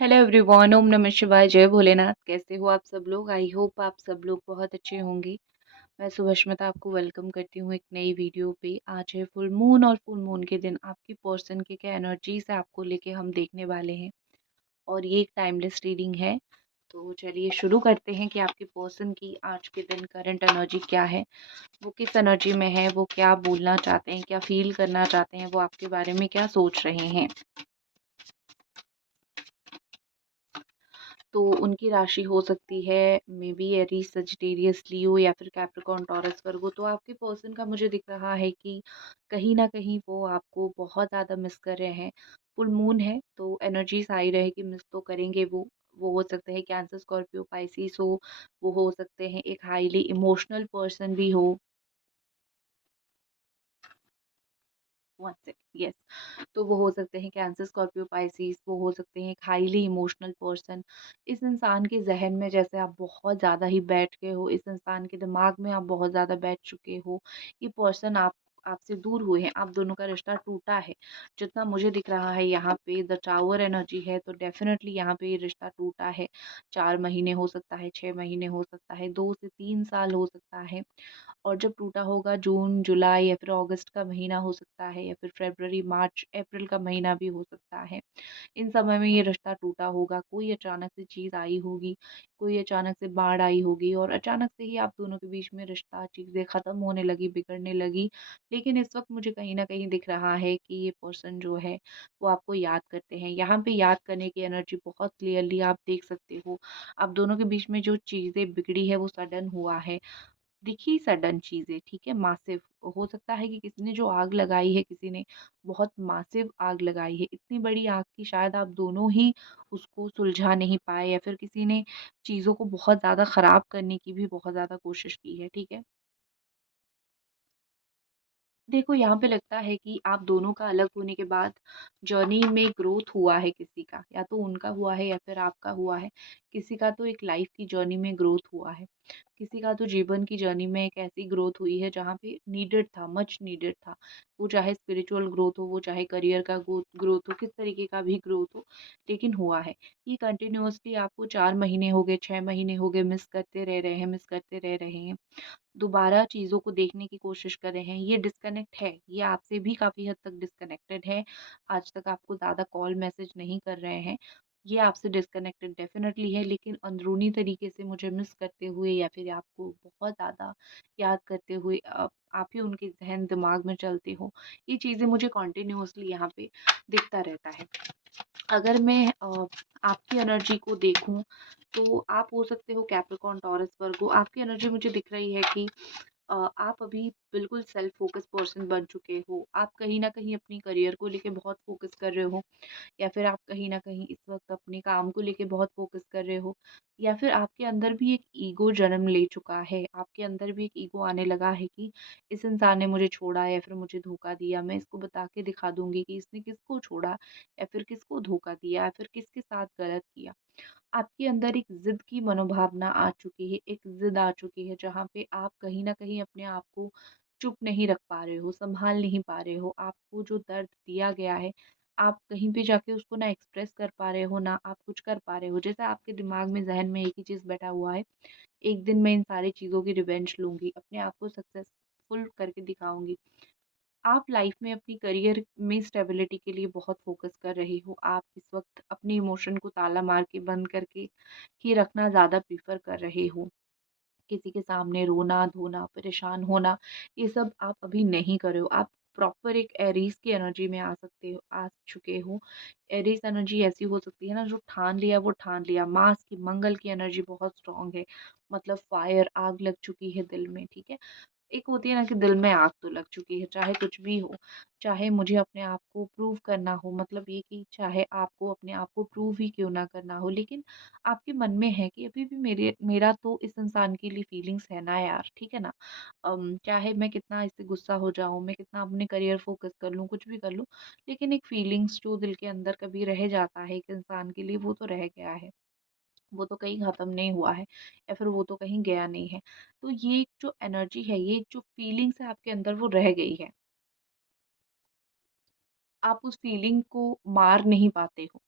Hello everyone, ओम नमः शिवाय, जय भोलेनाथ। कैसे हो आप सब लोग? आई होप आप सब लोग बहुत अच्छे होंगे। मैं सुभष्मिता आपको वेलकम करती हूँ एक नई वीडियो पे। आज है फुल मून और फुल मून के दिन आपकी पर्सन के क्या एनर्जीज है आपको लेके हम देखने वाले हैं। और ये एक टाइमलेस रीडिंग है। तो चलिए शुरू करते हैं कि आपके पर्सन की आज के दिन करंट एनर्जी क्या है, वो किस एनर्जी में है, वो क्या बोलना चाहते हैं, क्या फील करना चाहते हैं, वो आपके बारे में क्या सोच रहे हैं। तो उनकी राशि हो सकती है मे बी एरीज, सजिटेरियस, लियो या फिर कैप्रिकॉर्न, टॉरस, वर्गो। तो आपके पर्सन का मुझे दिख रहा है कि कहीं ना कहीं वो आपको बहुत ज़्यादा मिस कर रहे हैं। फुल मून है तो एनर्जीज आ ही रहे कि मिस तो करेंगे वो हो सकते हैं कैंसर, स्कॉर्पियो, पाइसिस हो। वो हो सकते हैं एक हाईली इमोशनल पर्सन भी हो। One second, yes. तो वो हो सकते हैं कैंसर, स्कॉर्पियो, पाइसिस। वो हो सकते हैं एक हाईली इमोशनल पर्सन। इस इंसान के जहन में जैसे आप बहुत ज़्यादा ही बैठ गए हो, इस इंसान के दिमाग में आप बहुत ज़्यादा बैठ चुके हो। ये पर्सन आप आपसे दूर हुए हैं, आप दोनों का रिश्ता टूटा है। जितना मुझे दिख रहा है यहाँ पे द टावर एनर्जी है, तो डेफिनेटली यहाँ पे ये रिश्ता टूटा है। 4 महीने हो सकता है, 6 महीने हो सकता है, 2 से 3 साल हो सकता है। और जब टूटा होगा जून, जुलाई या फिर अगस्त का महीना हो सकता है, या फिर फरवरी, मार्च, अप्रैल का महीना भी हो सकता है। इन समय में ये रिश्ता टूटा होगा। कोई अचानक से चीज़ आई होगी, कोई अचानक से बाढ़ आई होगी और अचानक से ही आप दोनों के बीच में रिश्ता, चीज़ें ख़त्म होने लगी, बिगड़ने लगी। लेकिन इस वक़्त मुझे कहीं न कहीं दिख रहा है कि ये पर्सन जो है वो आपको याद करते हैं। यहाँ पे याद करने की एनर्जी बहुत क्लियरली आप देख सकते हो। आप दोनों के बीच में जो चीज़ें बिगड़ी है वो सडन हुआ है। दिखी सडन चीज़ें, ठीक है, मासिव। हो सकता है कि किसी ने जो आग लगाई है, किसी ने बहुत मासिव आग लगाई है। इतनी बड़ी आग की शायद आप दोनों ही उसको सुलझा नहीं पाए, या फिर किसी ने चीज़ों को बहुत ज़्यादा ख़राब करने की भी बहुत ज़्यादा कोशिश की है, ठीक है। देखो, यहाँ पे लगता है कि आप दोनों का अलग होने के बाद जर्नी में ग्रोथ हुआ है किसी का, या तो उनका हुआ है या फिर आपका हुआ है। किसी का तो एक लाइफ की जर्नी में ग्रोथ हुआ है। किसी का तो जीवन की जर्नी में एक ऐसी ग्रोथ हुई है जहाँ पे नीडेड था, मच नीडेड था। वो चाहे स्पिरिचुअल ग्रोथ हो, वो चाहे करियर का ग्रोथ हो, किस तरीके का भी ग्रोथ हो, लेकिन हुआ है। ये कंटिन्यूअसली आपको 4 महीने हो गए, 6 महीने हो गए, मिस करते रह रहे हैं, मिस करते रह रहे हैं। दोबारा चीज़ों को देखने की कोशिश कर रहे हैं। ये डिस्कनेक्ट है, ये आपसे भी काफ़ी हद तक डिस्कनेक्टेड है। आज तक आपको ज़्यादा कॉल मैसेज नहीं कर रहे हैं। ये आपसे डिस्कनेक्टेड डेफ़िनेटली है, लेकिन अंदरूनी तरीके से मुझे मिस करते हुए या फिर आपको बहुत ज़्यादा याद करते हुए आप ही उनके ज़हन दिमाग में चलते हो। ये चीज़ें मुझे कंटिन्यूअसली यहाँ पे दिखता रहता है। अगर मैं आपकी एनर्जी को देखूँ, तो आप हो सकते हो कैप्रिकॉर्न, टॉरस, वर्गो। आपकी एनर्जी मुझे दिख रही है कि आप अभी बिल्कुल सेल्फ फोकस पर्सन बन चुके हो। आप कहीं न कहीं अपनी करियर को लेके बहुत फोकस कर रहे हो, या फिर आप कहीं न कहीं इस वक़्त अपने काम को लेके बहुत फ़ोकस कर रहे हो, या फिर आपके अंदर भी एक ईगो जन्म ले चुका है। आपके अंदर भी एक ईगो आने लगा है कि इस इंसान ने मुझे छोड़ा या फिर मुझे धोखा दिया। मैं इसको बता के दिखा दूँगी कि इसने किसको छोड़ा, या फिर किसको धोखा दिया, या फिर किसके साथ गलत किया। आपके अंदर एक ज़िद की मनोभावना आ चुकी है, एक ज़िद आ चुकी है जहाँ पे आप कहीं न कहीं अपने आप को चुप नहीं रख पा रहे हो, सँभाल नहीं पा रहे हो। आपको जो दर्द दिया गया है, आप कहीं पे जाके उसको ना एक्सप्रेस कर पा रहे हो, ना आप कुछ कर पा रहे हो। जैसे आपके दिमाग में, ज़हन में एक ही चीज़ बैठा हुआ है, एक दिन मैं इन सारी चीज़ों की रिवेंज लूँगी, अपने आप को सक्सेसफुल करके दिखाऊँगी। आप लाइफ में अपनी करियर में स्टेबिलिटी के लिए बहुत फोकस कर रहे हो। आप इस वक़्त अपने इमोशन को ताला मार के बंद करके ही रखना ज़्यादा प्रेफ़र कर रहे हो। किसी के सामने रोना-धोना, परेशान होना, ये सब आप अभी नहीं कर रहे हो। आप प्रॉपर एक एरीज़ की एनर्जी में आ चुके हो। एरीज़ एनर्जी ऐसी हो सकती है ना, जो ठान लिया वो ठान लिया। मार्स की, मंगल की एनर्जी बहुत स्ट्रॉन्ग है। मतलब फायर, आग लग चुकी है दिल में, ठीक है? एक होती है ना कि दिल में आग तो लग चुकी है, चाहे कुछ भी हो, चाहे मुझे अपने आप को प्रूव करना हो, मतलब ये कि चाहे आपको अपने आप को प्रूव ही क्यों ना करना हो, लेकिन आपके मन में है कि अभी भी मेरा तो इस इंसान के लिए फीलिंग्स है ना यार, ठीक है ना? चाहे मैं कितना इससे गुस्सा हो जाऊँ, मैं कितना अपने करियर फोकस कर लूँ, कुछ भी कर लूँ, लेकिन एक फीलिंग्स जो दिल के अंदर कभी रह जाता है एक इंसान के लिए, वो तो रह गया है। वो तो कहीं ख़त्म नहीं हुआ है, या फिर वो तो कहीं गया नहीं है। तो ये एक जो एनर्जी है, ये एक जो फीलिंग्स है आपके अंदर, वो रह गई है। आप उस फीलिंग को मार नहीं पाते हो।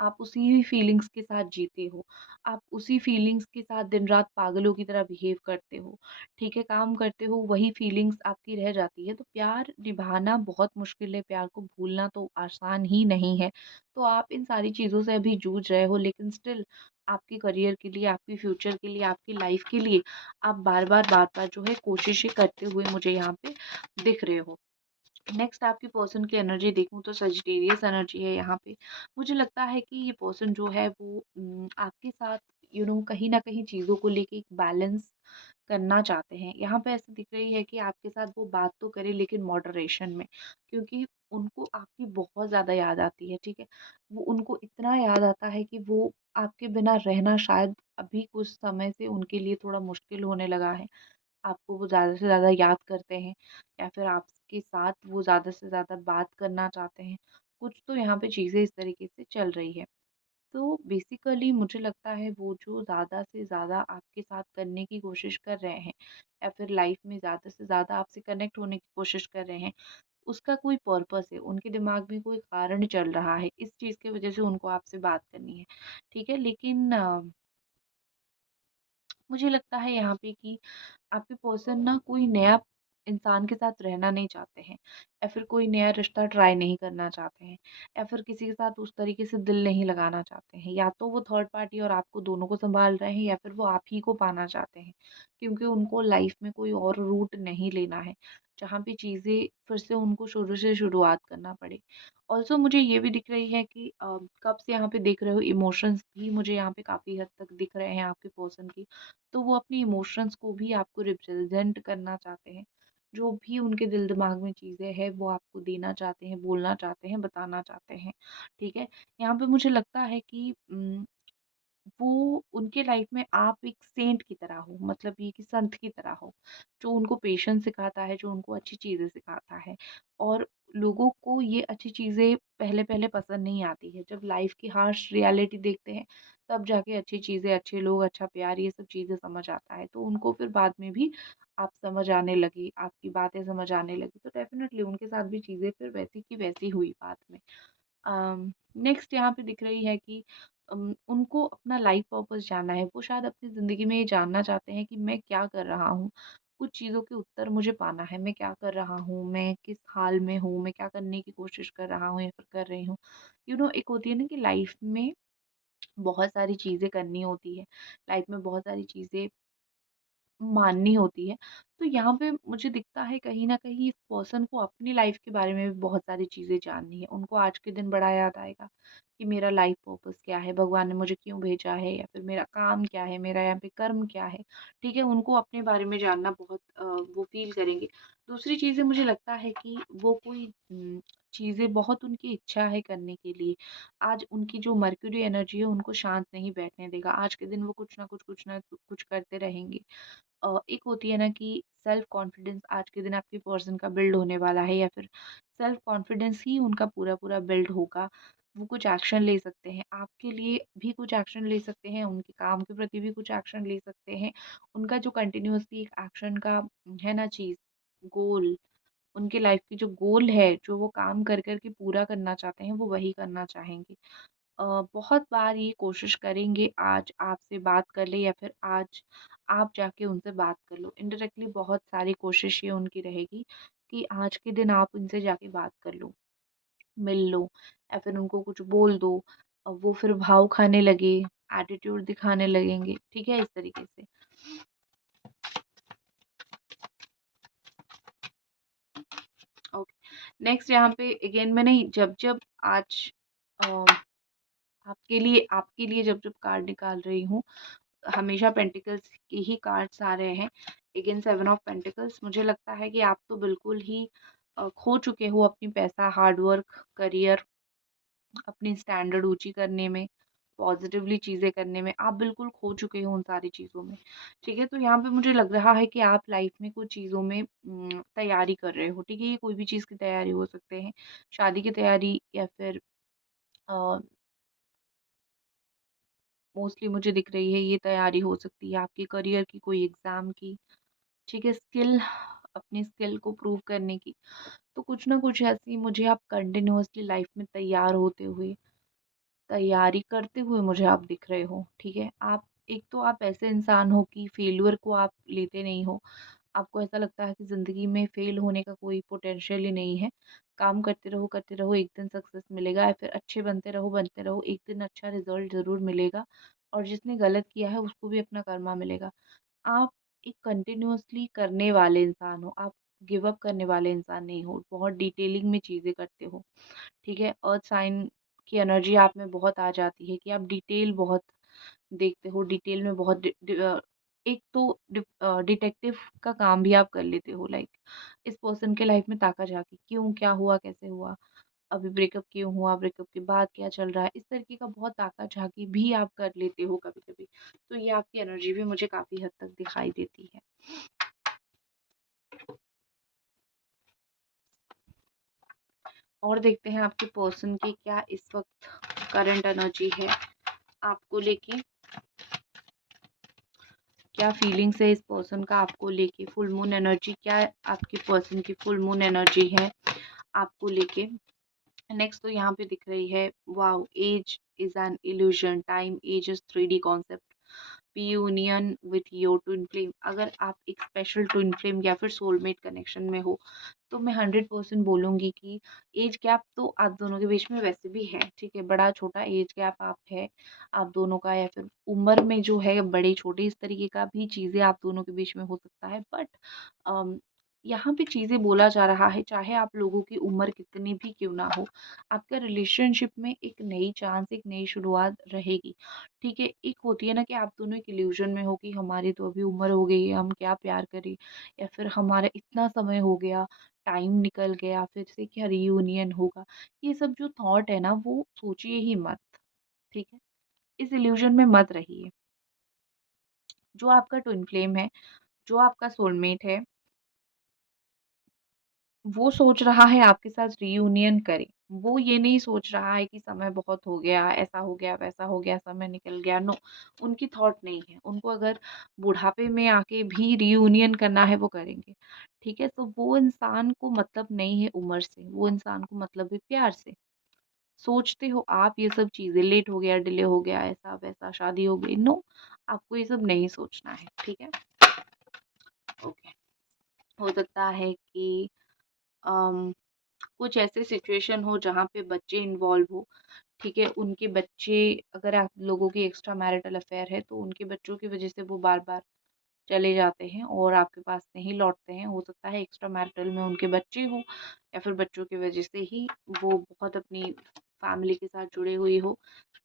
आप उसी फीलिंग्स के साथ जीते हो। आप उसी फीलिंग्स के साथ दिन-रात पागलों की तरह बिहेव करते हो, ठीक है, काम करते हो, वही फीलिंग्स आपकी रह जाती है। तो प्यार निभाना बहुत मुश्किल है, प्यार को भूलना तो आसान ही नहीं है। तो आप इन सारी चीज़ों से अभी जूझ रहे हो, लेकिन स्टिल आपके करियर के लिए, आपके फ्यूचर के लिए, आपकी लाइफ़ के लिए आप बार-बार, बार-बार जो है कोशिशें करते हुए मुझे यहाँ पे दिख रहे हो। नेक्स्ट आपकी पर्सन की एनर्जी देखूँ तो सजिटेरियस एनर्जी है यहाँ पे। मुझे लगता है कि ये पर्सन जो है वो आपके साथ कहीं न कहीं चीज़ों को लेके एक बैलेंस करना चाहते हैं। यहाँ पे ऐसा दिख रही है कि आपके साथ वो बात तो करे लेकिन मॉडरेशन में, क्योंकि उनको आपकी बहुत ज़्यादा याद आती है, ठीक है? वो उनको इतना याद आता है कि वो आपके बिना रहना शायद अभी कुछ समय से उनके लिए थोड़ा मुश्किल होने लगा है। आपको वो ज़्यादा से ज़्यादा याद करते हैं या फिर आपके साथ वो ज़्यादा से ज़्यादा बात करना चाहते हैं। कुछ तो यहाँ पे चीज़ें इस तरीके से चल रही है। तो बेसिकली मुझे लगता है वो जो ज़्यादा से ज़्यादा आपके साथ करने की कोशिश कर रहे हैं या फिर लाइफ में ज़्यादा से ज़्यादा आपसे कनेक्ट होने की कोशिश कर रहे हैं, उसका कोई पर्पस है। उनके दिमाग में कोई कारण चल रहा है। इस चीज़ की वज़ह से उनको आपसे बात करनी है। ठीक है? लेकिन मुझे लगता है यहाँ पे कि आपके पर्सन ना कोई नया इंसान के साथ रहना नहीं चाहते हैं या फिर कोई नया रिश्ता ट्राई नहीं करना चाहते हैं या फिर किसी के साथ उस तरीके से दिल नहीं लगाना चाहते हैं। या तो वो थर्ड पार्टी और आपको दोनों को संभाल रहे हैं या फिर वो आप ही को पाना चाहते हैं, क्योंकि उनको लाइफ में कोई और रूट नहीं लेना है जहाँ पे चीज़ें फिर से उनको शुरू से शुरुआत करना पड़े। ऑल्सो मुझे ये भी दिख रही है कि कब से यहाँ पे देख रहे हो, इमोशंस भी मुझे यहाँ पे काफ़ी हद तक दिख रहे हैं आपके पर्सन की। तो वो अपनी इमोशंस को भी आपको रिप्रेजेंट करना चाहते हैं। जो भी उनके दिल दिमाग में चीज़ें हैं वो आपको देना चाहते हैं, बोलना चाहते हैं, बताना चाहते हैं। ठीक है? यहाँ पे मुझे लगता है कि वो उनके लाइफ में आप एक सेंट की तरह हो, मतलब ये कि संत की तरह हो, जो उनको पेशेंस सिखाता है, जो उनको अच्छी चीज़ें सिखाता है। और लोगों को ये अच्छी चीज़ें पहले-पहले पसंद नहीं आती है। जब लाइफ की हार्श रियलिटी देखते हैं, तब जाके अच्छी चीज़ें, अच्छे लोग, अच्छा प्यार, ये सब चीज़ें समझ आता है। तो उनको फिर बाद में भी आप समझ आने लगी, आपकी बातें समझ आने लगी, तो डेफ़िनेटली उनके साथ भी चीज़ें फिर वैसी की वैसी हुई बाद में। नेक्स्ट यहाँ पे दिख रही है कि उनको अपना लाइफ पर्पस जानना है। वो शायद अपनी ज़िंदगी में ये जानना चाहते हैं कि मैं क्या कर रहा हूँ? कुछ चीज़ों के उत्तर मुझे पाना है। मैं क्या कर रहा हूँ? मैं किस हाल में हूँ? मैं क्या करने की कोशिश कर रहा हूँ या फिर कर रही हूँ? एक होती है ना कि लाइफ में बहुत सारी चीज़ें करनी होती है। लाइफ में बहुत सारी चीज़ें माननी होती है। तो यहाँ पे मुझे दिखता है कहीं न कहीं इस पर्सन को अपनी लाइफ़ के बारे में भी बहुत सारी चीज़ें जाननी है। उनको आज के दिन बड़ा याद आएगा कि मेरा लाइफ़ पर्पस क्या है? भगवान ने मुझे क्यों भेजा है? या फिर मेरा काम क्या है? मेरा यहाँ पे कर्म क्या है? ठीक है? उनको अपने बारे में जानना बहुत वो फ़ील करेंगे। दूसरी चीज़ें मुझे लगता है कि वो कोई चीज़ें बहुत उनकी इच्छा है करने के लिए। आज उनकी जो मर्क्यूरी एनर्जी है उनको शांत नहीं बैठने देगा। आज के दिन वो कुछ ना कुछ करते रहेंगे। एक होती है ना कि सेल्फ कॉन्फिडेंस आज के दिन आपके पर्सन का बिल्ड होने वाला है या फिर सेल्फ कॉन्फिडेंस ही उनका पूरा-पूरा बिल्ड होगा। वो कुछ एक्शन ले सकते हैं, आपके लिए भी कुछ एक्शन ले सकते हैं, उनके काम के प्रति भी कुछ एक्शन ले सकते हैं। उनका जो कंटिन्यूअसली एक एक्शन का है ना चीज़, गोल, उनके लाइफ की जो गोल है, जो वो काम कर कर के पूरा करना चाहते हैं, वो वही करना चाहेंगे। बहुत बार ये कोशिश करेंगे आज आपसे बात कर ले या फिर आज आप जाके उनसे बात कर लो। इनडायरेक्टली बहुत सारी कोशिश ये उनकी रहेगी कि आज के दिन आप उनसे जाके बात कर लो, मिल लो या फिर उनको कुछ बोल दो। वो फिर भाव खाने लगे, एटीट्यूड दिखाने लगेंगे, ठीक है? इस तरीके से। ओके। नेक्स्ट यहाँ पे अगेन मैंने जब-जब आज अ, आपके लिए जब-जब कार्ड निकाल रही हूँ, हमेशा पेंटिकल्स के ही कार्ड्स आ रहे हैं। अगेन 7 ऑफ पेंटिकल्स, मुझे लगता है कि आप तो बिल्कुल ही खो चुके हो अपनी पैसा, हार्ड वर्क, करियर, अपनी स्टैंडर्ड ऊँची करने में, पॉज़िटिवली चीज़ें करने में, आप बिल्कुल खो चुके हो उन सारी चीज़ों में। ठीक है? तो यहाँ पे मुझे लग रहा है कि आप लाइफ़ में कुछ चीज़ों में तैयारी कर रहे हो। ठीक है? ये कोई भी चीज़ की तैयारी हो सकते हैं, शादी की तैयारी या फिर अ, मोस्टली मुझे दिख रही है ये तैयारी हो सकती है आपके करियर की, कोई एग्ज़ाम की। ठीक है, स्किल अपनी स्किल को प्रूव करने की। तो कुछ ना कुछ ऐसी मुझे आप कंटिन्यूअसली लाइफ में तैयार होते हुए, तैयारी करते हुए मुझे आप दिख रहे हो, ठीक है? आप एक तो आप ऐसे इंसान हो कि फेल्योर को आप लेते नहीं हो। आपको ऐसा लगता है कि ज़िंदगी में फेल होने का कोई पोटेंशियल ही नहीं है। काम करते रहो, एक दिन सक्सेस मिलेगा या फिर अच्छे बनते रहो, एक दिन अच्छा रिज़ल्ट ज़रूर मिलेगा और जिसने गलत किया है उसको भी अपना कर्मा मिलेगा। आप एक कंटिन्यूअसली करने वाले इंसान हो, आप गिव अप करने वाले इंसान नहीं हो, बहुत डिटेलिंग में चीज़ें करते हो, ठीक है? अर्थ साइन की एनर्जी आप में बहुत आ जाती है कि आप डिटेल बहुत देखते हो, डिटेल में बहुत एक तो डिटेक्टिव का काम भी आप कर लेते हो, लाइक इस पर्सन के लाइफ में ताका झाकी क्यों, क्या हुआ, कैसे हुआ, अभी ब्रेकअप क्यों हुआ, ब्रेकअप के बाद क्या चल रहा है, इस तरीके का बहुत ताका झाकी भी आप कर लेते हो कभी-कभी। तो ये आपकी एनर्जी भी मुझे काफ़ी हद तक दिखाई देती है। और देखते हैं आपके पर्सन की क्या इस वक़्त करंट एनर्जी है आपको लेके, क्या फीलिंग्स है इस पर्सन का आपको लेके, फुल मून एनर्जी क्या है आपके पर्सन की, फुल मून एनर्जी है आपको लेके। नेक्स्ट तो यहाँ पे दिख रही है, wow, age is an illusion, time age is 3D concept, be union with your twin flame. अगर आप एक स्पेशल ट्विन फ्लेम या फिर सोलमेट कनेक्शन में हो तो मैं 100% बोलूँगी कि एज गैप तो आप दोनों के बीच में वैसे भी है, ठीक है? बड़ा छोटा एज गैप आप है आप दोनों का, या फिर उम्र में जो है बड़े छोटे इस तरीके का भी चीज़ें आप दोनों के बीच में हो सकता है। बट यहाँ पे चीज़ें बोला जा रहा है, चाहे आप लोगों की उम्र कितनी भी क्यों ना हो, आपका रिलेशनशिप में एक नई चांस, एक नई शुरुआत रहेगी, ठीक है? एक होती है ना कि आप दोनों एक इल्यूज़न में हो कि हमारी तो अभी उम्र हो गई है, हम क्या प्यार करें, या फिर हमारा इतना समय हो गया, टाइम निकल गया, फिर से क्या रियूनियन होगा। ये सब जो थॉट है ना वो सोचिए ही मत, ठीक है? इस इल्यूज़न में मत रहिए। जो आपका ट्विन फ्लेम है, जो आपका सोलमेट है, वो सोच रहा है आपके साथ रियूनियन करे। वो ये नहीं सोच रहा है कि समय बहुत हो गया, ऐसा हो गया, वैसा हो गया, समय निकल गया, नो, उनकी थॉट नहीं है। उनको अगर बुढ़ापे में आके भी रियूनियन करना है वो करेंगे, ठीक है? तो वो इंसान को मतलब नहीं है उम्र से, वो इंसान को मतलब है प्यार से। सोचते हो आप ये सब चीज़ें, लेट हो गया, डिले हो गया, ऐसा-वैसा, शादी हो गई, नो, आपको ये सब नहीं सोचना है, ठीक है? ओके। हो सकता है कि अम कुछ ऐसे सिचुएशन हो जहाँ पे बच्चे इन्वॉल्व हो, ठीक है? उनके बच्चे, अगर आप लोगों की एक्स्ट्रा मैरिटल अफेयर है तो उनके बच्चों की वज़ह से वो बार-बार चले जाते हैं और आपके पास नहीं लौटते हैं। हो सकता है एक्स्ट्रा मैरिटल में उनके बच्चे हों या फिर बच्चों की वज़ह से ही वो बहुत अपनी फैमिली के साथ जुड़े हुए हो।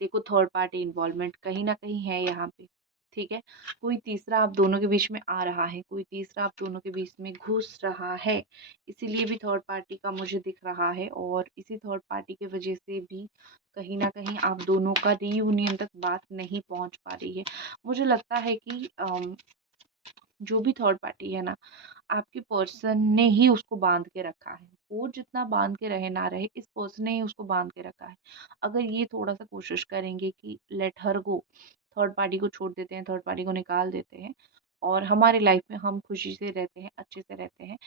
देखो, थर्ड पार्टी इन्वॉल्वमेंट कहीं न कहीं है यहाँ पे, ठीक है? कोई तीसरा आप दोनों के बीच में आ रहा है, कोई तीसरा आप दोनों के बीच में घुस रहा है, इसीलिए भी थर्ड पार्टी का मुझे दिख रहा है और इसी थर्ड पार्टी की वज़ह से भी कहीं न कहीं आप दोनों का रियूनियन तक बात नहीं पहुँच पा रही है। मुझे लगता है कि जो भी थर्ड पार्टी है ना, आपके पर्सन ने ही उसको बाँध के रखा है। वो जितना बाँध के रहे ना रहे, इस पर्सन ने ही उसको बाँध के रखा है। अगर ये थोड़ा-सा कोशिश करेंगे कि लेट हर गो, थर्ड पार्टी को छोड़ देते हैं, थर्ड पार्टी को निकाल देते हैं और हमारी लाइफ में हम खुशी से रहते हैं, अच्छे से रहते हैं।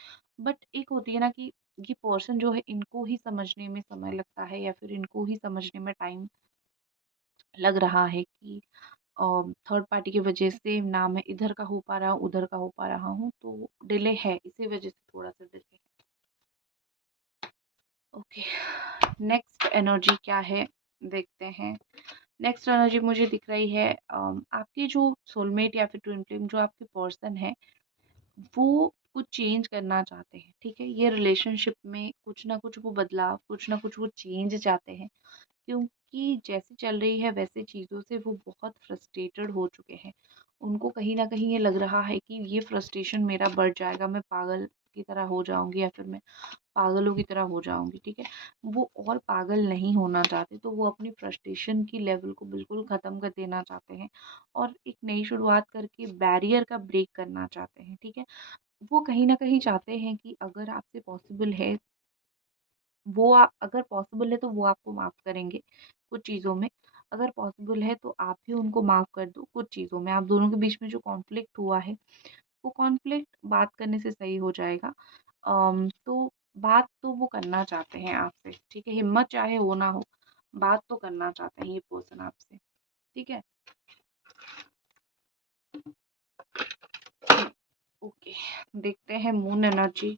बट एक होती है ना कि ये पर्सन जो है इनको ही समझने में समय लगता है या फिर इनको ही समझने में टाइम लग रहा है कि थर्ड पार्टी की वजह से ना मैं इधर का हो पा रहा हूँ, उधर का हो पा रहा हूँ, तो डिले है, इसी वजह से थोड़ा-सा डिले है। ओके, नेक्स्ट एनर्जी क्या है, देखते हैं। नेक्स्ट एनर्जी मुझे दिख रही है, आपके जो सोलमेट या फिर ट्विन फ्लेम जो आपके पर्सन है, वो कुछ चेंज करना चाहते हैं, ठीक है? ये रिलेशनशिप में कुछ ना कुछ वो बदलाव, कुछ ना कुछ वो चेंज चाहते हैं। क्योंकि जैसे चल रही है वैसे चीज़ों से वो बहुत फ्रस्ट्रेटेड हो चुके हैं। उनको कहीं न कहीं ये लग रहा है कि ये फ्रस्ट्रेशन मेरा बढ़ जाएगा, मैं पागल की तरह हो जाऊँगी या फिर मैं पागलों की तरह हो जाऊँगी, ठीक है? वो और पागल नहीं होना चाहते, तो वो अपनी फ्रस्ट्रेशन की लेवल को बिल्कुल ख़त्म कर देना चाहते हैं और एक नई शुरुआत करके बैरियर का ब्रेक करना चाहते हैं, ठीक है? वो कहीं न कहीं चाहते हैं कि अगर आपसे पॉसिबल है, अगर पॉसिबल है तो वो आपको माफ़ करेंगे कुछ चीज़ों में, अगर पॉसिबल है तो आप भी उनको माफ़ कर दो कुछ चीज़ों में। आप दोनों के बीच में जो कॉन्फ्लिक्ट हुआ है वो कॉन्फ्लिक्ट बात करने से सही हो जाएगा। तो बात तो वो करना चाहते हैं आपसे, ठीक है? हिम्मत चाहे हो ना हो, बात तो करना चाहते हैं ये पर्सन आपसे, ठीक है? ओके, देखते हैं मून एनर्जी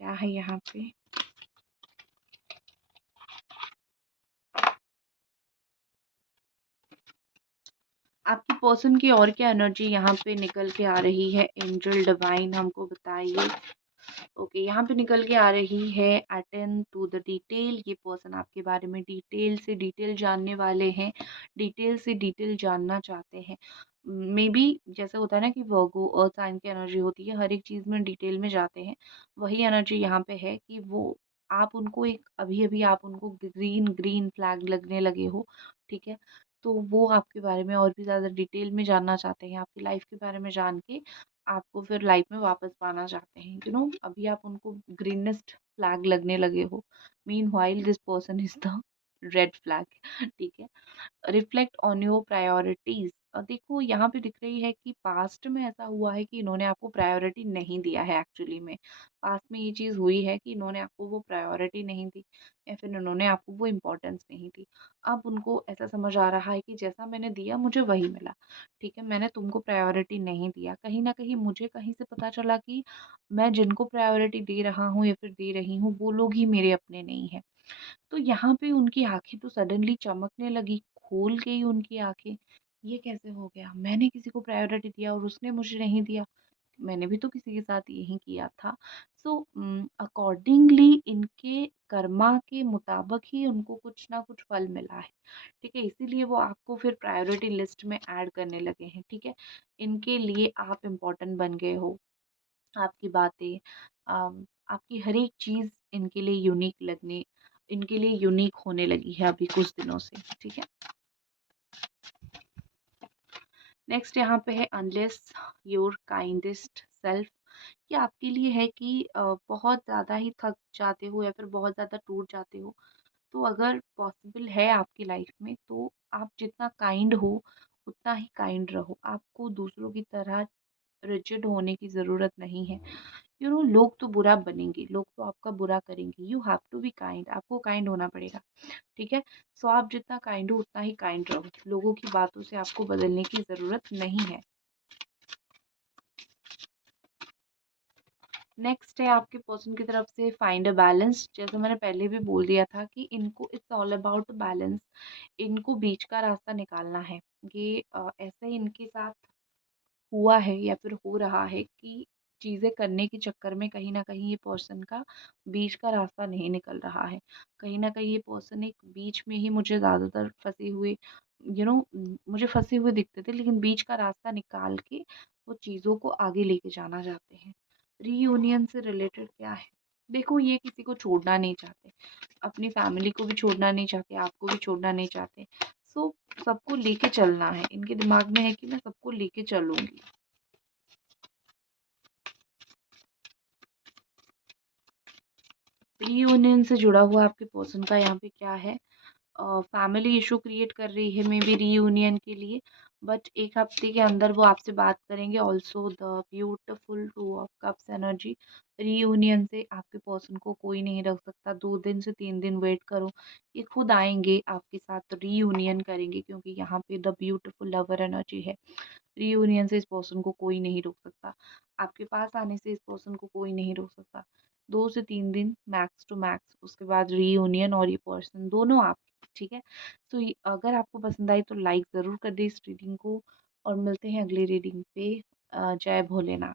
क्या है यहाँ पे। आपकी पर्सन की और क्या एनर्जी यहाँ पे निकल के आ रही है, एंजल डिवाइन हमको बताइए। ओके, यहाँ पे निकल के आ रही है अटेंड टू द डिटेल। ये पर्सन आपके बारे में डिटेल से डिटेल जानने वाले हैं, डिटेल से डिटेल जानना चाहते हैं। मे बी जैसे होता है ना कि वर्गो अर्थ साइन की एनर्जी होती है, हर एक चीज़ में डिटेल में जाते हैं, वही एनर्जी यहाँ पे है कि वो आप उनको एक अभी अभी आप उनको ग्रीन ग्रीन फ्लैग लगने लगे हो, ठीक है? तो वो आपके बारे में और भी ज़्यादा डिटेल में जानना चाहते हैं, आपकी लाइफ के बारे में जान के आपको फिर लाइफ में वापस पाना चाहते हैं। अभी आप उनको ग्रीनेस्ट फ्लैग लगने लगे हो, meanwhile this person is the red flag. ठीक है, रिफ्लेक्ट ऑन योर प्रायोरिटीज। देखो यहाँ पे दिख रही है कि पास्ट में ऐसा हुआ है कि इन्होंने आपको प्रायोरिटी नहीं दिया है। एक्चुअली में पास्ट में ये चीज़ हुई है कि इन्होंने आपको वो प्रायोरिटी नहीं दी, या फिर इन्होंने आपको वो इम्पोर्टेंस नहीं दी। अब उनको ऐसा समझ आ रहा है कि जैसा मैंने दिया मुझे वही मिला, ठीक है? मैंने तुमको प्रायोरिटी नहीं दिया। कहीं ना कहीं मुझे कहीं से पता चला कि मैं जिनको प्रायोरिटी दे रहा हूँ या फिर दे रही हूँ वो लोग ही मेरे अपने नहीं है। तो यहाँ पे उनकी आँखें तो सडनली चमकने लगी, खोल गई उनकी आँखें। ये कैसे हो गया? मैंने किसी को प्रायोरिटी दिया और उसने मुझे नहीं दिया। मैंने भी तो किसी के साथ यही किया था। सो अकॉर्डिंगली इनके कर्मा के मुताबिक ही उनको कुछ ना कुछ फल मिला है, ठीक है? इसीलिए वो आपको फिर प्रायोरिटी लिस्ट में ऐड करने लगे हैं, ठीक है? इनके लिए आप इम्पोर्टेंट बन गए हो। आपकी बातें, आपकी हर एक चीज़ इनके लिए यूनिक होने लगी है अभी कुछ दिनों से, ठीक है? नेक्स्ट यहाँ पे है अनलेस योर काइंडेस्ट सेल्फ। ये आपके लिए है कि बहुत ज़्यादा ही थक जाते हो या फिर बहुत ज़्यादा टूट जाते हो, तो अगर पॉसिबल है आपकी लाइफ में तो आप जितना काइंड हो उतना ही काइंड रहो। आपको दूसरों की तरह रिजिड होने की ज़रूरत नहीं है। लोग तो बुरा बनेंगे, लोग तो आपका बुरा करेंगे। You have to be kind, आपको काइंड होना पड़ेगा, ठीक है? सो आप जितना काइंड हो उतना ही काइंड रहो। लोगों की बातों से आपको बदलने की ज़रूरत नहीं है। नेक्स्ट है आपके पर्सन की तरफ से फाइंड अ बैलेंस। जैसे मैंने पहले भी बोल दिया था कि इनको इट्स ऑल अबाउट बैलेंस। इनको बीच का रास्ता निकालना है। ये ऐसे इनके साथ हुआ है या फिर हो रहा है कि चीज़ें करने के चक्कर में कहीं न कहीं ये पर्सन का बीच का रास्ता नहीं निकल रहा है। कहीं न कहीं ये पर्सन एक बीच में ही मुझे ज़्यादातर फँसे हुए मुझे फँसे हुए दिखते थे, लेकिन बीच का रास्ता निकाल के वो चीज़ों को आगे लेके जाना चाहते हैं। रीयूनियन से रिलेटेड क्या है? देखो, ये किसी को छोड़ना नहीं चाहते, अपनी फैमिली को भी छोड़ना नहीं चाहते, आपको भी छोड़ना नहीं चाहते। सो सबको लेके चलना है, इनके दिमाग में है कि मैं सबको लेके चलूँगी। रीयूनियन से जुड़ा हुआ आपके पर्सन का यहाँ पे क्या है? फैमिली इशू क्रिएट कर रही है मे बी रीयूनियन के लिए, बट 1 हफ्ते के अंदर वो आपसे बात करेंगे। Also the beautiful 2 of cups energy. Reunion से आपके पर्सन को कोई नहीं रख सकता। 2 दिन से 3 दिन वेट करो, ये खुद आएँगे आपके साथ रीयूनियन करेंगे, क्योंकि यहाँ पे द ब्यूटीफुल लवर एनर्जी है। रीयूनियन से इस पर्सन को कोई नहीं रोक सकता। आपके पास आने से इस पर्सन को कोई नहीं रोक सकता। 2 से 3 दिन मैक्स टू मैक्स, उसके बाद रीयूनियन और ये पर्सन दोनों आप, ठीक है? तो ये अगर आपको पसंद आई तो लाइक ज़रूर कर दें इस रीडिंग को, और मिलते हैं अगली रीडिंग पे। जय भोलेनाथ।